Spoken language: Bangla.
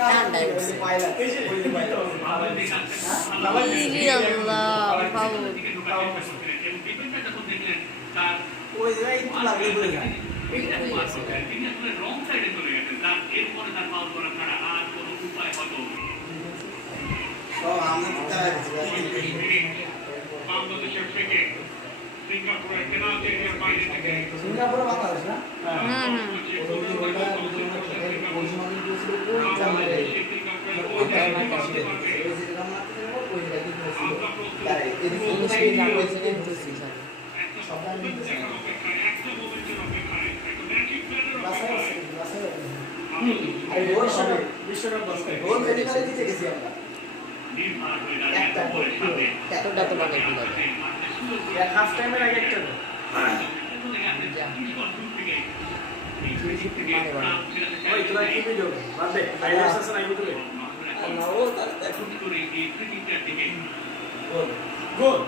ঠান্ডায় উঠছে ইরি আল্লাহ ফাউল ওই জায়গায় একটু লাগলে পড়ে যায় তো আমি সিঙ্গাপুরে বাংলাদেশ না এতটা তো মানে কি লাগে হাফ টাইমের আগে একটা ওই তোরা কি ভিডিও বাদ দে হাইলাইটস আছে না ইউটিউবে না ও তার দেখুন গোল গোল